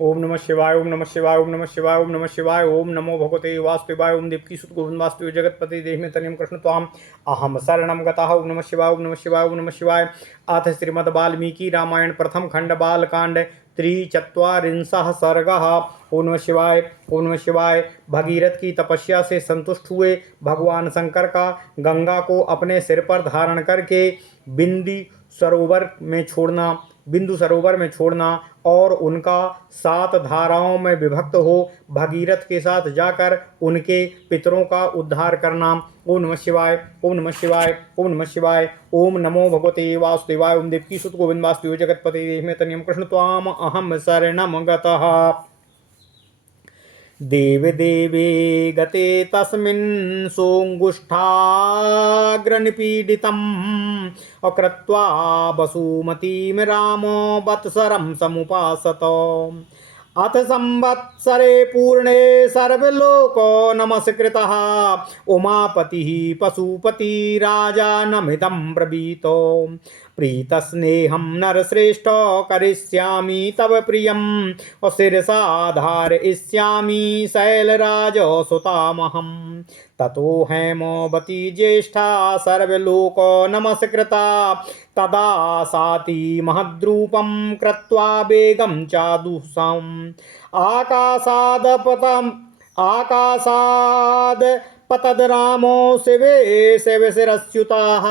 ओम नमः शिवाय, ओम नमः शिवाय, ओम नमः शिवाय, ओम नमः शिवाय, ओम नमो भगवते वासुदेवाय, ओम देवकी सुत गोविंद वासुदेव जगतपति देहि तनियम कृष्ण त्वाम अहम शरणम गतः। ओम नमः शिवाय, ओम नमः शिवाय, ओम नमः शिवाय। अथ श्रीमद् वाल्मीकि रामायण प्रथम खंड बालकांड त्रिचत्वारिंशः सर्गः। ओम नमः शिवाय, ओम नमः शिवाय। भगीरथ की तपस्या से संतुष्ट हुए भगवान शंकर का गंगा को अपने सिर पर धारण करके बिंदी सरोवर में छोड़ना बिंदु सरोवर में छोड़ना और उनका 7 धाराओं में विभक्त हो भगीरथ के साथ जाकर उनके पितरों का उद्धार करना। ओम नमः शिवाय, ओम नमः शिवाय, ओम नमः शिवाय। ओम नमो भगवते वासुदेवाय, ओम देवकी सुत गोविंद वासुदेव जगतपति देहि तनियम कृष्ण त्वाम अहम शरणम गतः। देवदेवे गते तस्मिन् सोऽङ्गुष्ठाग्रनिपीडितम् अकृत्वा वसुमतीं रामो वत्सरं समुपासत। अथ संवत्सरे पूर्णे सर्वलोको नमस्कृतः उमापतिः पशुपतिराजानमिदं ब्रवीतो। प्रीतस्नेहं नरश्रेष्ठ करिष्यामि तव प्रियं शिरसा धारयिष्यामि शैलराजसुतामहं। ततो हेमवती ज्येष्ठा सर्वलोको नमस्कृता तदा साति महद्रूपं कृत्वा वेगं चादुषम् आकाशाद पतद रामो शिवे शिवशिरस्युताः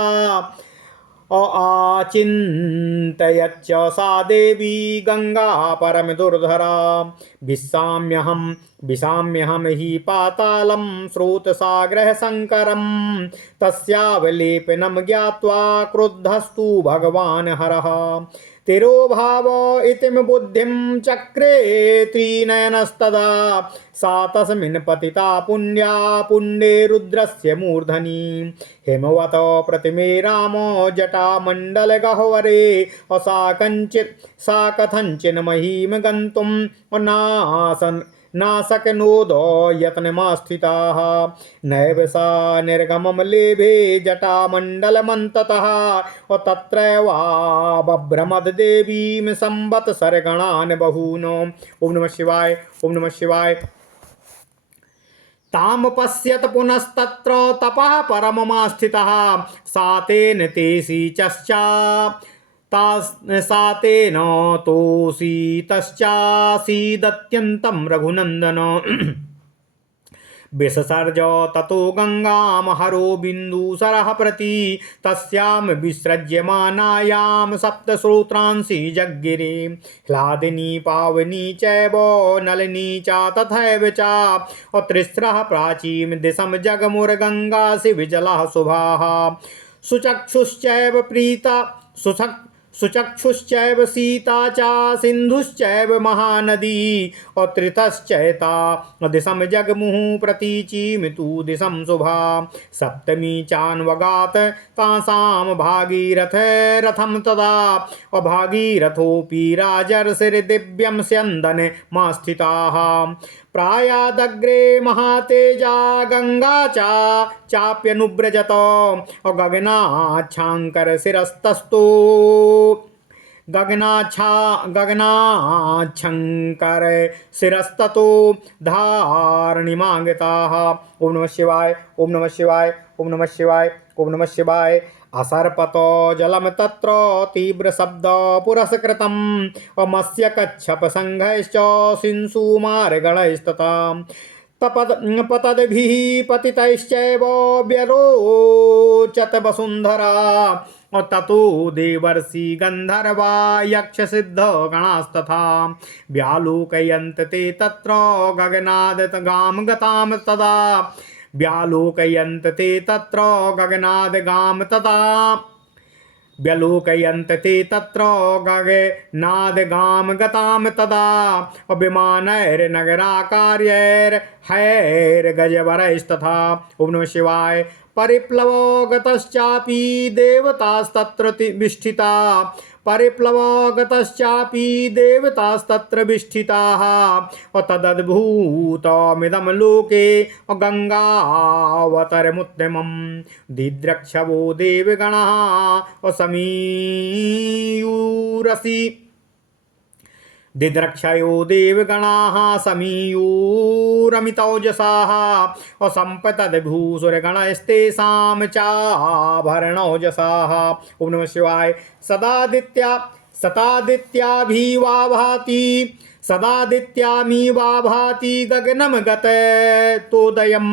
आचिन्तयच्च सा देवी गंगा परम दुर्धरा। विशाम्यहम हि पातालं स्रोतसागरः शङ्करं तस्यावलेपनं ज्ञात्वा क्रुद्धस्तु भगवान् हरः। तिरोभाव इतिम बुद्धिं चक्रे त्रिनयनस्तदा सा तस्मिन् पतिता पुण्या पुण्ये रुद्रस्य मूर्धनि। हिमवत प्रतिमे रामो जटामण्डलगह्वरे सा कथञ्चिन् महीम गन्तुं नाशक्नोद यत्नमास्थिताः। नैव सा निर्गमं लेभे जटामण्डलमन्ततः तत्रैवाबभ्रमद देवीं संवत्सरगणान् बहून्। ओम नमः शिवाय, ओम नमः शिवाय। ताम पश्यत पुनस्तत्र तपः परममास्थितः सा तेन तेऽसीचश्चा सा तेन तोषितश्चासीदत्यन्तं रघुनन्दन। विससर्ज ततो गंगां हरो बिन्दुसरः प्रति तस्यां विसृज्यमानायां सप्तश्रोत्रांसि जज्ञिरे। ह्लादिनी पावनी चैव नलिनी च तथैव च त्रिस्रः प्राचीं दिशं जगमुर्गंगा शिवजलः शुभाः। सुचक्षुश्चैव प्रीता सुचक्षुश्चैव सीता च सिन्धुश्चैव महानदी त्रितश्चैता दिशं जगमुः प्रतीचीं तु दिशं शुभा। सप्तमी चान्वगात तासां भागीरथ रथं तदा भागीरथोऽपि राजर्षिर्दिव्यं स्यन्दने मास्थिताः। प्रायादग्रे महातेजा गंगा चाप्यनुव्रजत गगनाच्छाङ्कर शिरस्तस्तो गगनाच्छंकर शिरस्ततो धारणिमागताः। ओम नमः शिवाय, ओम नमः शिवाय, ओम नमः शिवाय, ओम नमः शिवाय। असर्पतो जलम तत्र तीव्र शब्द पुरस्कृतम् अमस्य कच्छप संघश्च सिंसुमार्गणस्तथा पतद्भिः पतितैश्चैव व्यरोचत वसुन्धरा ततो देवर्षि गन्धर्वा यक्षसिद्धगणास्तथा व्यालोकयन्त ते तत्र गगनादगां गतां तदा व्यालोकयन्त ते तत्र गगनादगां तदा व्यलोकयन्त ते तत्र गगनादगां गतां तदा विमानैर्नगराकार्यैर्हैर्गजवरैस्तथा। ओम नमः शिवाय। परिप्लवगतश्चापि देवतास्तत्र विष्ठिता परिप्लवगतश्चापि देवतास्तत्र विष्ठिताः तदद्भुतमिदं लोके गंगावतरमुत्तमं दिद्रक्षवो देवगणाः समीयुरसि दिद्रक्षयो देवगणाः समीयूरमितौजसाः असम्पतद्भूसुरगणस्तेषां चाभरणौजसाः। ओम नमः शिवाय। सदादित्याभिवाभाति सदादित्यामिवाभाति गगनं गततोदयम्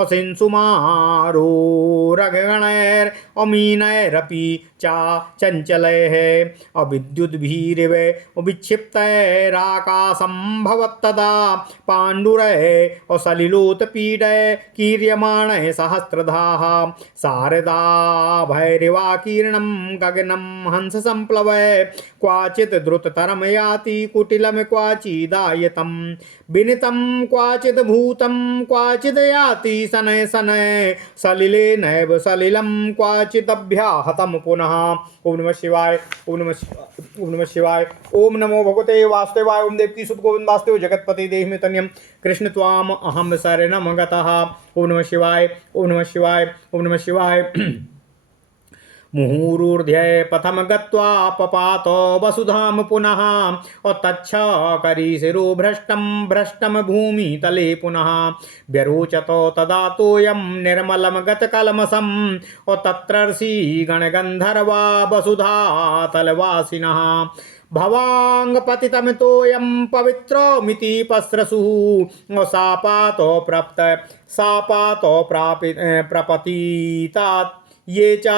असिंसुमारोरगणैरमीनैरपि चञ्चलैः अविद्युद्भिरिव विक्षिप्तैराकाशं भवत्तदा पाण्डुरैः असलिलोत्पीडैः कीर्यमाणैः सहस्रधाः शारदा भैरवाकीर्णं गगनं हंससम्प्लवैः क्वाचित् द्रुततरं याति कुटिलं क्वाचिदायतं विनितं क्वाचित् भूतं क्वाचिद् याति शनैः शनैः सलिलेनैव सलिलं क्वाचिदभ्याहतं पुनः। ओम नमः शिवाय। ओम नमः शिवाय। ओम नमः शिवाय। ओम नमो भगवते वासुदेवाय। ओम देवकी सुत गोविंद वासुदेव जगतपति देहि तन्यम कृष्ण त्वाम अहम शरणं गतः। ओम नमः शिवाय। ओम नमः शिवाय। ओम नमः शिवाय। मुहुरूर्ध्यै पथम गत्वा पपात वसुधाम पुनः तच्छकरीशिरो भ्रष्टं भूमितले पुनः व्यरोचत तदा तोयं निर्मलं गतकल्मषं तत्रर्षि गणगन्धर्वा वसुधातलवासिनः भवाङ्गपतितं तोयं पवित्रोमिति पस्रसुः शापातो प्रपतितात् ये च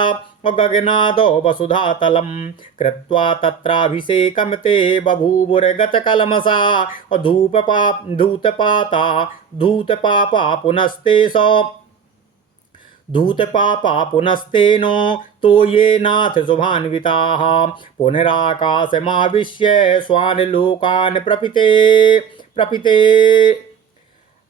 गगनादो वसुधातलं कृत्वा तत्राभिषेकं ते बभूवुर्गतकल्मषा धूतपापा पुनस्तेनो तो ये नाथ शुभान्विताः पुनराकाशमाविश्य स्वान् प्रपिते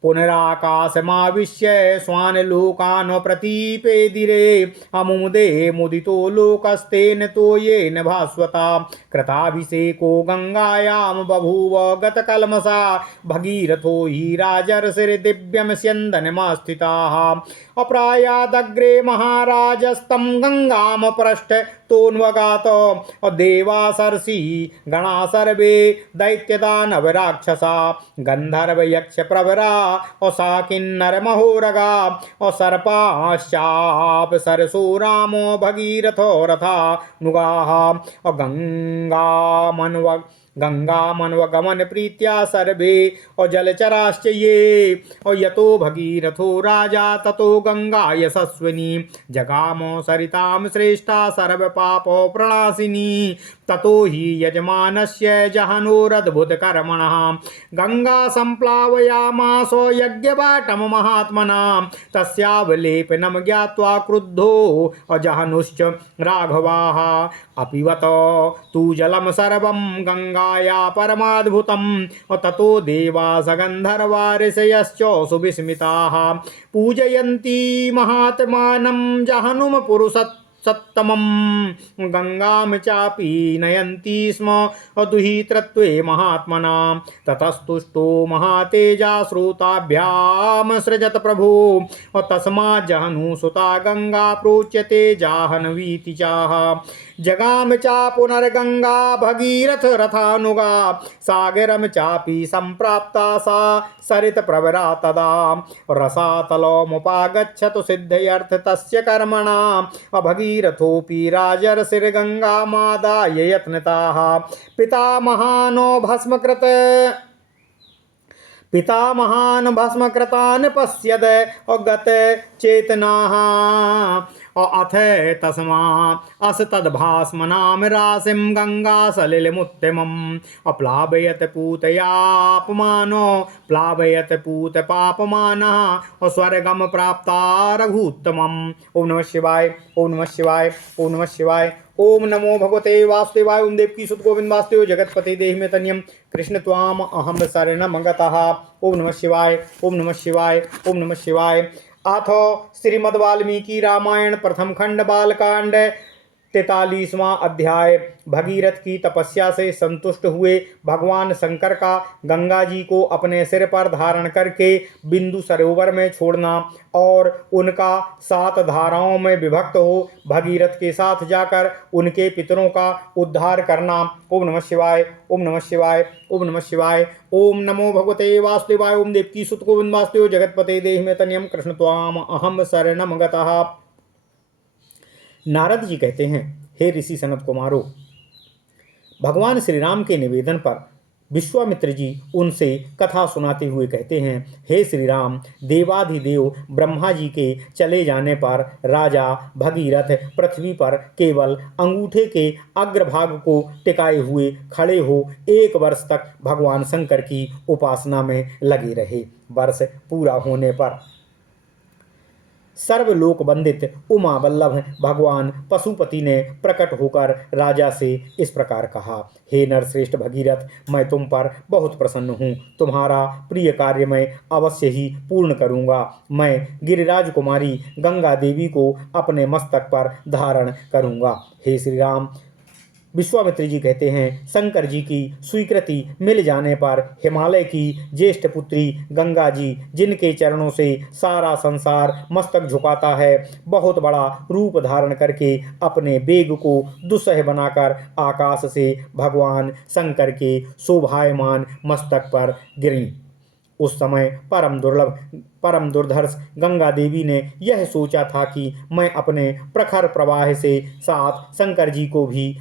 पुनराकाशमाविश्य स्वान् लोकान् प्रतीपेदिरे अमुदे मुदितो लोकस्तेन तो येन भास्वता कृताभिषेको गंगायां बभूव गतकल्मषा भगीरथो हि राजर्षिर्दिव्यं स्यन्दनमास्थिताः अप्रायादग्रे महाराजस्तं गंगां पृष्ठ तोन्वगात देवासर्षि गणा सर्वे दैत्यदानवराक्षसा गंधर्वयक्ष प्रवरा असाकिन्नर महोरगा सर्पाश्चाप सरसो रामो भगीरथो रथा नुगाः गंगामन्वगमन प्रीत्या सर्वे जलचराश्च ये यतो भगीरथो राजा ततो गंगा यशस्विनी जगामो सरितां श्रेष्ठा सर्वपापो प्रणाशिनी ततो हि यजमानस्य जहनोरद्भुतकर्मणः गंगा संप्लावयामासो यज्ञवाटं महात्मना तस्यावलेपनं ज्ञात्वा क्रुद्धो अजहनुश्च राघवाः अपिबत तु जलं सर्वं गंगाया परमाद्भुतं ततो देवास गन्धर्वा ऋषयश्च सुविस्मिताः पूजयन्ति महात्मानं जहनुं पुरुषोत्तमं गंगां चापि नयन्ति स्म दुहितृत्वे महात्मना ततस्तुष्टो महातेजा श्रोताभ्यां सृजत प्रभो तस्मात् जहनुसुता गंगा प्रोच्यते जाह्नवीति चाह जगाम चा पुनर्गंगा भगीरथ रथानुगा सागरम चापि संप्राप्ता सा सरित प्रवरा तदा रसातलोमुपागच्छतु सिद्धयर्थ तस्य कर्मणा अभगीरथोऽपि राजर्षिर्गंगामादाय यत्नताः पितामहान् भस्मकृतान् पश्यद अगत चेतनाः अथ तस्मात् असतद्भास्मनां राशिं गंगा सलिलमुत्तमम् अप्लावयत पूतपापमानः स्वर्गं प्राप्ता रघुत्तमम्। ओम नमः शिवाय। ओम नमः शिवाय। ओम नमः शिवाय। ओम नमो भगवते वासुदेवाय। ओम देवकी सुत गोविंद वासुदेव जगतपति देहि में तन्यम कृष्ण त्वाम अहम शरणं गतः। ओम नमः शिवाय। ओम नमः शिवाय। ओम नमः शिवाय। अथ श्रीमद् वाल्मीकि रामायण प्रथम खंड बालकांड 43वां अध्याय। भगीरथ की तपस्या से संतुष्ट हुए भगवान शंकर का गंगा जी को अपने सिर पर धारण करके बिंदु सरोवर में छोड़ना और उनका 7 धाराओं में विभक्त हो भगीरथ के साथ जाकर उनके पितरों का उद्धार करना। ओम नमः शिवाय, ओम नमः शिवाय, ओम नमः शिवाय। ओम नमो भगवते वासुदेवाय। ओम देवकी सुत गोविंद वासुदेव जगतपते देहि में तनियम कृष्ण त्वाम अहम शरणम गतः। नारद जी कहते हैं, हे ऋषि सनत कुमारों, भगवान श्री राम के निवेदन पर विश्वामित्र जी उनसे कथा सुनाते हुए कहते हैं, हे श्री राम, देवाधिदेव ब्रह्मा जी के चले जाने पर राजा भगीरथ पृथ्वी पर केवल अंगूठे के अग्रभाग को टिकाए हुए खड़े हो 1 वर्ष तक भगवान शंकर की उपासना में लगे रहे। वर्ष पूरा होने पर सर्वलोक वंदित उमा वल्लभ भगवान पशुपति ने प्रकट होकर राजा से इस प्रकार कहा, हे नरश्रेष्ठ भगीरथ, मैं तुम पर बहुत प्रसन्न हूँ। तुम्हारा प्रिय कार्य मैं अवश्य ही पूर्ण करूँगा। मैं गिरिराज कुमारी गंगा देवी को अपने मस्तक पर धारण करूँगा। हे श्री राम, विश्वामित्र जी कहते हैं, शंकर जी की स्वीकृति मिल जाने पर हिमालय की ज्येष्ठ पुत्री गंगा जी, जिनके चरणों से सारा संसार मस्तक झुकाता है, बहुत बड़ा रूप धारण करके अपने वेग को दुस्सह बनाकर आकाश से भगवान शंकर के शोभायमान मस्तक पर गिरीं। उस समय परम दुर्धर्ष गंगा देवी ने यह सोचा था कि मैं अपने प्रखर प्रवाह से साथ शंकर जी को भी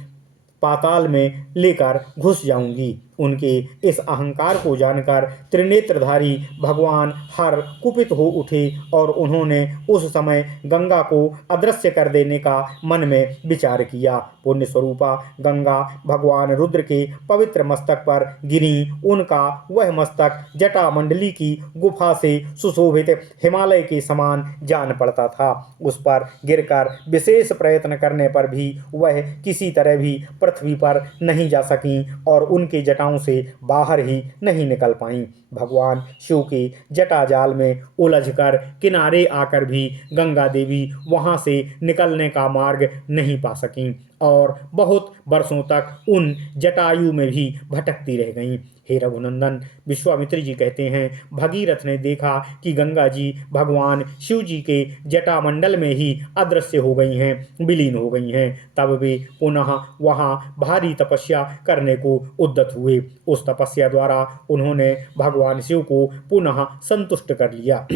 पाताल में लेकर घुस जाऊंगी। उनके इस अहंकार को जानकर त्रिनेत्रधारी भगवान हर कुपित हो उठे और उन्होंने उस समय गंगा को अदृश्य कर देने का मन में विचार किया। पुण्य स्वरूपा गंगा भगवान रुद्र के पवित्र मस्तक पर गिरी। उनका वह मस्तक जटा मंडली की गुफा से सुशोभित हिमालय के समान जान पड़ता था। उस पर गिरकर विशेष प्रयत्न करने पर भी वह किसी तरह भी पृथ्वी पर नहीं जा सकी और उनके जटाओं से बाहर ही नहीं निकल पाईं। भगवान शिव के जटा जाल में उलझकर किनारे आकर भी गंगा देवी वहां से निकलने का मार्ग नहीं पा सकीं और बहुत वर्षों तक उन जटायु में भी भटकती रह गईं। हे रघुनंदन, विश्वामित्र जी कहते हैं, भगीरथ ने देखा कि गंगा जी भगवान शिव जी के जटामंडल में ही अदृश्य हो गई हैं, विलीन हो गई हैं। तब वे पुनः वहां भारी तपस्या करने को उद्यत हुए। उस तपस्या द्वारा उन्होंने भगवान शिव को पुनः संतुष्ट कर लिया।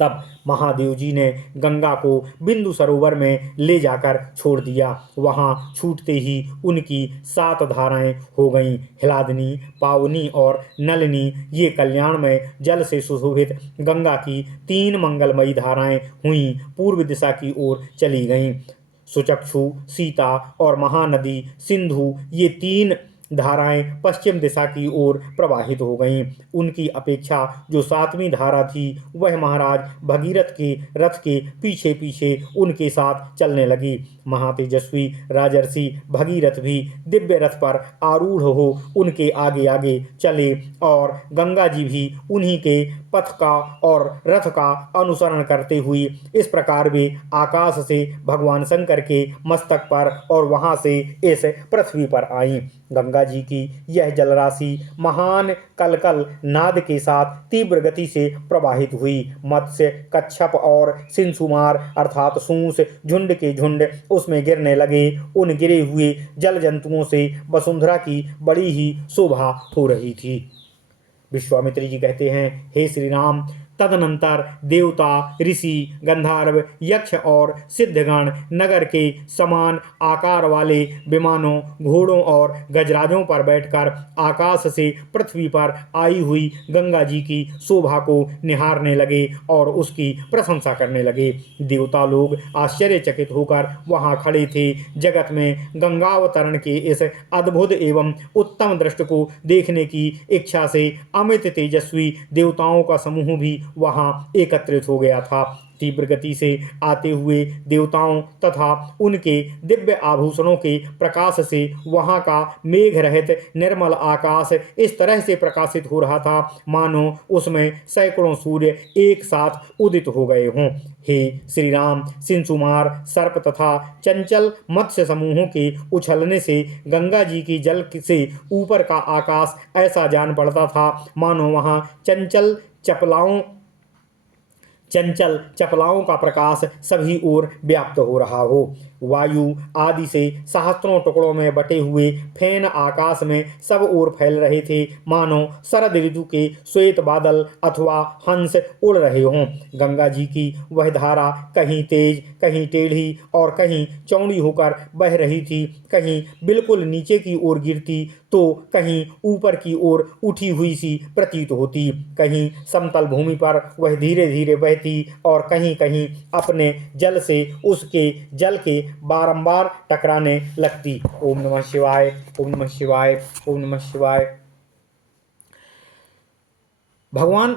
तब महादेव जी ने गंगा को बिंदु सरोवर में ले जाकर छोड़ दिया। वहां छूटते ही उनकी 7 धाराएं हो गईं। हिलादनी, पावनी और नलिनी, ये कल्याणमय जल से सुशोभित गंगा की 3 मंगलमयी धाराएं हुईं, पूर्व दिशा की ओर चली गईं। सुचक्षु, सीता और महानदी सिंधु, ये 3 धाराएं पश्चिम दिशा की ओर प्रवाहित हो गईं। उनकी अपेक्षा जो 7वीं धारा थी वह महाराज भगीरथ के रथ के पीछे पीछे उनके साथ चलने लगी। महातेजस्वी राजर्षि भगीरथ भी दिव्य रथ पर आरूढ़ हो उनके आगे आगे चले और गंगा जी भी उन्हीं के पथ का और रथ का अनुसरण करते हुए इस प्रकार वे आकाश से भगवान शंकर के मस्तक पर और वहां से इस पृथ्वी पर आईं। गंगा जी की यह जलराशि महान कलकल नाद के साथ तीव्र गति से प्रवाहित हुई। मत्स्य, कच्छप और सिंसुमार अर्थात सूंस झुंड के झुंड उसमें गिरने लगे। उन गिरे हुए जल जंतुओं से वसुंधरा की बड़ी ही शोभा हो रही थी। विश्वामित्र जी कहते हैं, हे श्री राम, तदनंतर देवता, ऋषि, गंधर्व, यक्ष और सिद्धगण नगर के समान आकार वाले विमानों, घोड़ों और गजराजों पर बैठकर आकाश से पृथ्वी पर आई हुई गंगा जी की शोभा को निहारने लगे और उसकी प्रशंसा करने लगे। देवता लोग आश्चर्यचकित होकर वहां खड़े थे। जगत में गंगावतरण के इस अद्भुत एवं उत्तम दृश्य को देखने की इच्छा से अमित तेजस्वी देवताओं का समूह भी वहां एकत्रित हो गया था। तीव्र गति से आते हुए देवताओं तथा उनके दिव्य आभूषणों के प्रकाश से वहां का मेघ रहित निर्मल आकाश इस तरह से प्रकाशित हो रहा था मानो उसमें सैकड़ों सूर्य एक साथ उदित हो गए हों। हे श्री राम, सिंसुमार, सर्प तथा चंचल मत्स्य समूहों के उछलने से गंगा जी की जल से ऊपर का आकाश ऐसा जान पड़ता था मानो वहां चंचल चपलाओं का प्रकाश सभी ओर व्याप्त हो रहा हो। वायु आदि से सहस्त्रों टुकड़ों में बटे हुए फैन आकाश में सब ओर फैल रहे थे मानो शरद ऋतु के श्वेत बादल अथवा हंस उड़ रहे हों। गंगा जी की वह धारा कहीं तेज, कहीं टेढ़ी और कहीं चौड़ी होकर बह रही थी, कहीं बिल्कुल नीचे की ओर गिरती तो कहीं ऊपर की ओर उठी हुई सी प्रतीत होती। कहीं समतल भूमि पर वह धीरे धीरे बहती और कहीं कहीं अपने जल से उसके जल के बारंबार टकराने लगती। ओम नमः शिवाय, ओम नमः शिवाय, ओम नमः शिवाय। भगवान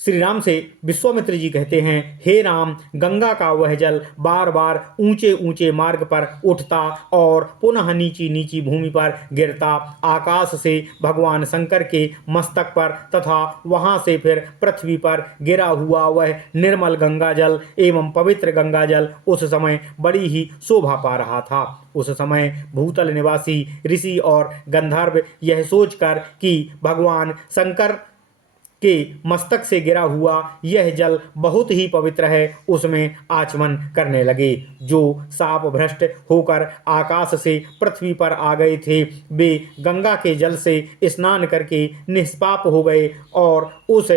श्री राम से विश्वामित्र जी कहते हैं, हे राम, गंगा का वह जल बार बार ऊंचे ऊंचे मार्ग पर उठता और पुनः नीची नीची भूमि पर गिरता। आकाश से भगवान शंकर के मस्तक पर तथा वहां से फिर पृथ्वी पर गिरा हुआ वह निर्मल गंगा जल एवं पवित्र गंगा जल उस समय बड़ी ही शोभा पा रहा था। उस समय भूतल निवासी ऋषि और गंधर्व यह सोचकर कि भगवान शंकर के मस्तक से गिरा हुआ यह जल बहुत ही पवित्र है, उसमें आचमन करने लगे। जो साप भ्रष्ट होकर आकाश से पृथ्वी पर आ गए थे वे गंगा के जल से स्नान करके निष्पाप हो गए और उस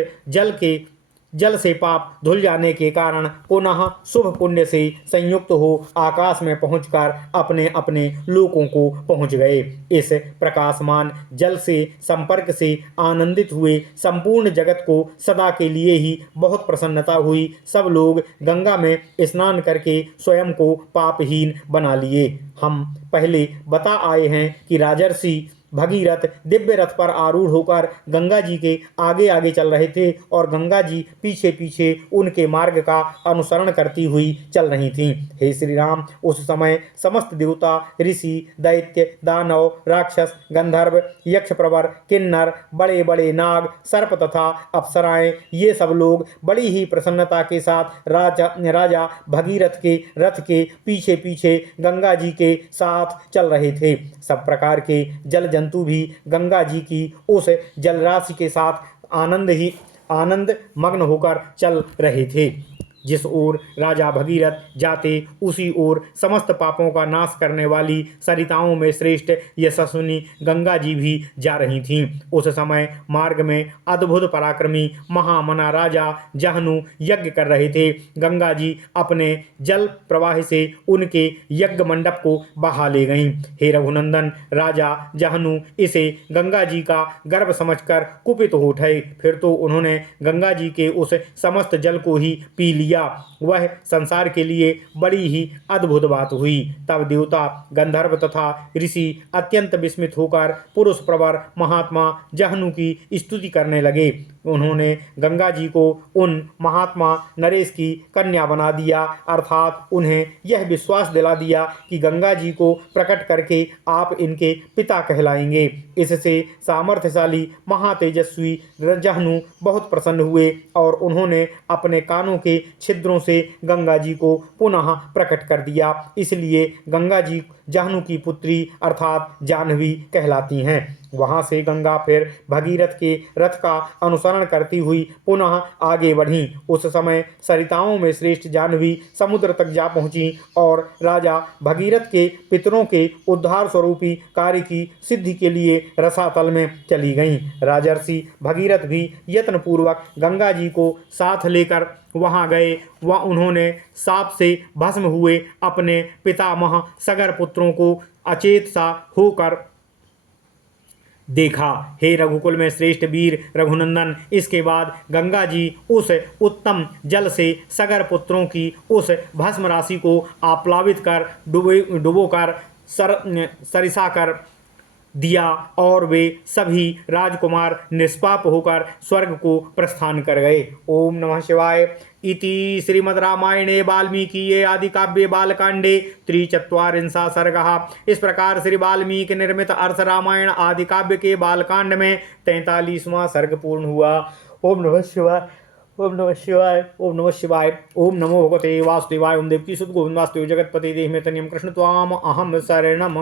जल से पाप धुल जाने के कारण पुनः शुभ पुण्य से संयुक्त हो आकाश में पहुंचकर अपने अपने लोकों को पहुंच गए। इस प्रकाशमान जल से संपर्क से आनंदित हुए संपूर्ण जगत को सदा के लिए ही बहुत प्रसन्नता हुई। सब लोग गंगा में स्नान करके स्वयं को पापहीन बना लिए। हम पहले बता आए हैं कि राजर्षि भगीरथ दिव्य रथ पर आरूढ़ होकर गंगा जी के आगे आगे चल रहे थे और गंगा जी पीछे पीछे उनके मार्ग का अनुसरण करती हुई चल रही थीं। हे श्री राम, उस समय समस्त देवता, ऋषि, दैत्य, दानव, राक्षस, गंधर्व, यक्ष प्रवर, किन्नर, बड़े बड़े नाग, सर्प तथा अप्सराएं ये सब लोग बड़ी ही प्रसन्नता के साथ राजा भगीरथ के रथ के पीछे पीछे गंगा जी के साथ चल रहे थे। सब प्रकार के जल जंतु भी गंगा जी की उस जलराशि के साथ आनंद मग्न होकर चल रहे थे। जिस ओर राजा भगीरथ जाते उसी ओर समस्त पापों का नाश करने वाली सरिताओं में श्रेष्ठ यशस्विनी गंगा जी भी जा रही थीं। उस समय मार्ग में अद्भुत पराक्रमी महामना राजा जहनु यज्ञ कर रहे थे। गंगा जी अपने जल प्रवाह से उनके यज्ञ मंडप को बहा ले गईं। हे रघुनंदन, राजा जहनु इसे गंगा जी का गर्भ समझकर कुपित हो उठे। फिर तो उन्होंने गंगा जी के उस समस्त जल को ही पी लिया। वह संसार के लिए बड़ी ही अद्भुत बात हुई। तब देवता, गंधर्व तथा ऋषि अत्यंत विस्मित होकर पुरुष प्रवर महात्मा जहनु की स्तुति करने लगे। उन्होंने गंगा जी को उन महात्मा नरेश की कन्या बना दिया, अर्थात उन्हें यह विश्वास दिला दिया कि गंगा जी को प्रकट करके आप इनके पिता कहलाएंगे। इससे सामर्थ्यशाली महातेजस्वी जहनु बहुत प्रसन्न हुए और उन्होंने अपने कानों के छिद्रों से गंगा जी को पुनः प्रकट कर दिया। इसलिए गंगा जी जहनु की पुत्री अर्थात जाह्नवी कहलाती हैं। वहां से गंगा फिर भगीरथ के रथ का अनुसरण करती हुई पुनः आगे बढ़ी। उस समय सरिताओं में श्रेष्ठ जाह्नवी समुद्र तक जा पहुंची और राजा भगीरथ के पितरों के उद्धार स्वरूपी कार्य की सिद्धि के लिए रसातल में चली गईं। राजर्षि भगीरथ भी यत्नपूर्वक गंगा जी को साथ लेकर वहां गए। वह उन्होंने साप से भस्म हुए अपने पितामह सगर पुत्रों को अचेत सा होकर देखा। हे रघुकुल में श्रेष्ठ वीर रघुनंदन, इसके बाद गंगा जी उस उत्तम जल से सगर पुत्रों की उस भस्म राशि को आप्लावित कर डुबोकर सरिसा कर दिया और वे सभी राजकुमार निष्पाप होकर स्वर्ग को प्रस्थान कर गए। ओम नमः शिवाय। इति श्रीमद् रामायणे वाल्मीकिये आदि काव्ये बालकांडे त्रिचत्वारिंशः सर्गः। इस प्रकार श्री वाल्मीकि निर्मित अर्थ रामायण आदि काव्य के बालकांड में 43वां सर्ग पूर्ण हुआ। ओम नमः शिवाय। ओम नमः शिवाय। ओम नमः शिवाय। ओम नमो भगवते वासुदेवाय। ओम देवकी सुत गोविंद वासुदेव जगतपति देहि में तनियम कृष्ण त्वाम अहम शरणम